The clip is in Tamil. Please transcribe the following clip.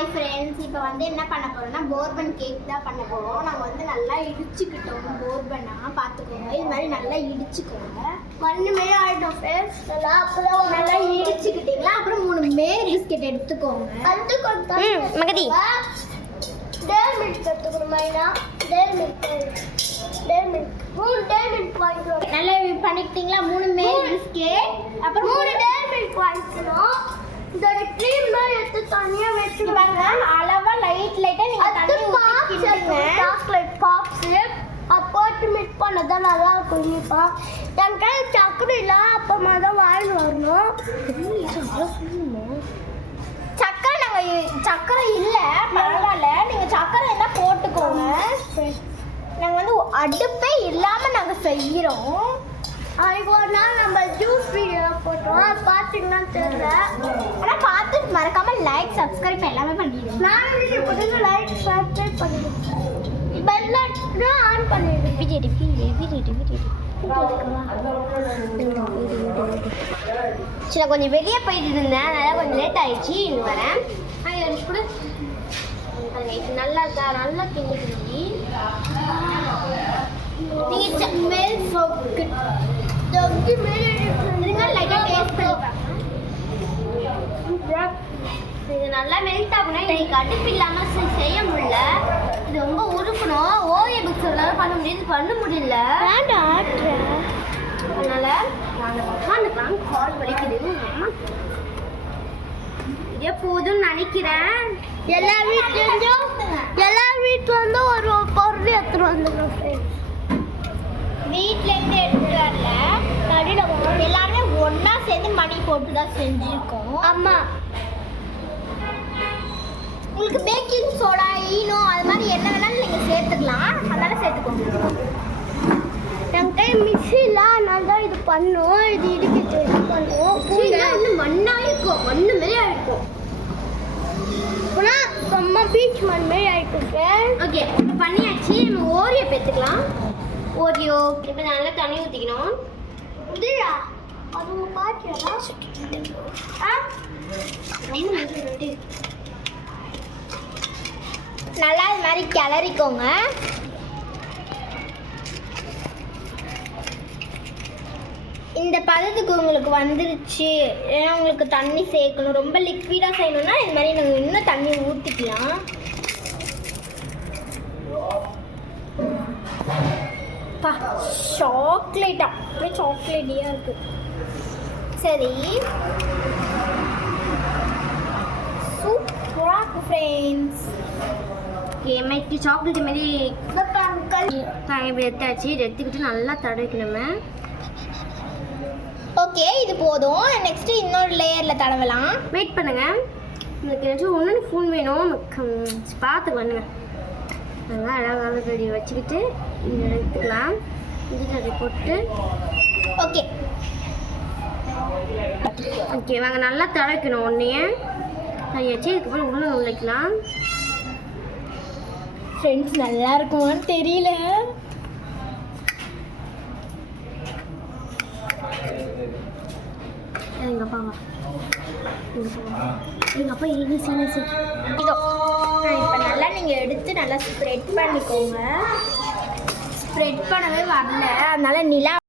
ஹாய் ஃப்ரெண்ட்ஸ், இப்போ வந்து என்ன பண்ண போறோம்னா போர்பன் கேக் தான் பண்ண போறோம். நாங்கள் வந்து நல்லா இடிச்சுக்கிட்டோம். போர்பனா பார்த்துக்கோங்க, இது மாதிரி நல்லா இடிச்சுக்கோங்க. ஒன்றுமே ஆகிட்டோம் ஃப்ரெண்ட்ஸ். நல்லா இடிச்சுக்கிட்டீங்களா? அப்புறம் 3 மேரி பிஸ்கெட் எடுத்துக்கோங்க. மகதி டேர் மில்க் எடுத்துக்கணும். மைனா டேர் மில்க் வாங்கிக்கணும். நல்லா பண்ணிக்கிட்டீங்களா? 3 மேரி பிஸ்கெட், அப்புறம் 3 டேர் மில்க் வாங்கிக்கணும். இதோட க்ரீம் தான் எடுத்து தனியாக வச்சுருவாங்க. அளவா லைட்டாக நீங்கள் தண்ணி ஊற்றிக்கிட்டீங்க. சாக்லேட் பாப்ஸு அது போட்டு மிக்ஸ் பண்ணதான் நல்லா இருக்கும். இனிப்பா என் கையில் சக்கரை இல்லை, அப்புறமா தான் வாங்கி வரணும். சக்கரை இல்லை பரவாயில்ல, நீங்கள் சக்கரை என்ன போட்டுக்கோங்க. நாங்கள் வந்து அடுப்பே இல்லாமல் நாங்கள் செய்கிறோம். அதுக்கு ஒரு நாள் நம்ம ஜூஸ் வீடியோ போட்டோம், அது பார்த்தீங்கன்னா தெரியல. ஆனால் பார்த்து மறக்காம லைக் சப்ஸ்கிரைப் எல்லாமே பண்ணிடுங்க. நான் வீடியோ போட்டு லைக் சப்ஸ்கிரைப் பண்ணிடுங்க, பெல் ஐக்கான் ஆன் பண்ணிடுங்க. சரி, கொஞ்சம் வெளியே போயிட்டு இருந்தேன், அதனால் கொஞ்சம் லேட் ஆயிடுச்சு. இன்னும் வரேன். கூட நல்லா இருக்கா? நல்லா கிண்டி நீங்கள் ஸ்மெல் ஸோ குட். லைட்டாக டேஸ்ட் பண்ணி இது நல்லா மெல்ட் ஆகணும். எனக்கு அடுப்பு இல்லாமல் செய்ய முடியல. இது ரொம்ப உருக்கணும். ஓஏ புக்ஸ் பண்ண முடியுது, பண்ண முடியல. அதனால் உட்காந்துக்கலாம். கால் வலிக்குது. இதே போதும்னு நினைக்கிறேன். எல்லா வீட்லேருந்து ஒரு பொருள் எடுத்துட்டு வந்துடுறோம். வீட்டிலேருந்து எடுத்துட்டு வரல, நடுவில் எல்லாருமே ஒன்றா சேர்ந்து மணி போட்டு தான் செஞ்சுருக்கோம். அம்மா உங்களுக்கு பேக்கிங் சோடா, ஈனோ அது மாதிரி என்ன வேணாலும் நீங்கள் சேர்த்துக்கலாம். அதனால் சேர்த்துக்கோங்க. என் கை மிக்ஸியில் அதனால தான் இது பண்ணோம். இது இடிக்கிட்டு இது பண்ணுவோம். இன்னும் மண்ணாக இருக்கும், மண்ணு மாரி ஆகிருக்கும். ஆனால் ரொம்ப பீச் மண் மாரி ஆகிட்டு. ஓகே, பண்ணியாச்சு. நம்ம ஓரியோ பேத்துக்கலாம். ஓரியோ இப்போ நல்லா தண்ணி ஊற்றிக்கணும். இதுடா அது உங்கள் பாட்டியா? நல்லா இது மாதிரி கிளறிக்கோங்க. இந்த பதத்துக்கு உங்களுக்கு வந்துருச்சு. ஏன்னா உங்களுக்கு தண்ணி சேர்க்கணும். ரொம்ப லிக்விடாக செய்யணும்னா இது மாதிரி நாங்கள் இன்னும் தண்ணி ஊற்றிக்கலாம். சாக்லேட்டா அப்படியே சாக்லேட்டியாக இருக்கு. சரி, சூப்பராக இருக்கு ஃப்ரெண்ட்ஸ். ஏமாய்க்கு சாக்லேட் மாரி எடுத்தாச்சு. இது எடுத்துக்கிட்டு நல்லா தடவிக்கணுமே. ஓகே, இது போதும். நெக்ஸ்ட்டு இன்னொரு லேயரில் தடவலாம். வெயிட் பண்ணுங்க, எனக்கு ஏதாச்சும் ஒன்று ஃபோன் வேணும். பார்த்து பண்ணுங்க. நல்லா அழகாக ரெடி வச்சுக்கிட்டு இதை எடுத்துக்கலாம். இதில் அதை போட்டு ஓகே ஓகே வாங்க, நல்லா தடவைக்கணும். ஒன்றையே தயாச்சு. இதுக்கப்புறம் உள்ள நுழைக்கலாம். ஃப்ரெண்ட்ஸ் நல்லா இருக்குமான்னு தெரியல. எங்கள் அப்பாவா எங்கள் அப்பா இது சீனஸு இதோ இப்போ நல்லா நீங்கள் எடுத்து நல்லா ஸ்ப்ரெட் பண்ணிக்கோங்க. ஸ்ப்ரெட் பண்ணவே வரல, அதனால நிலா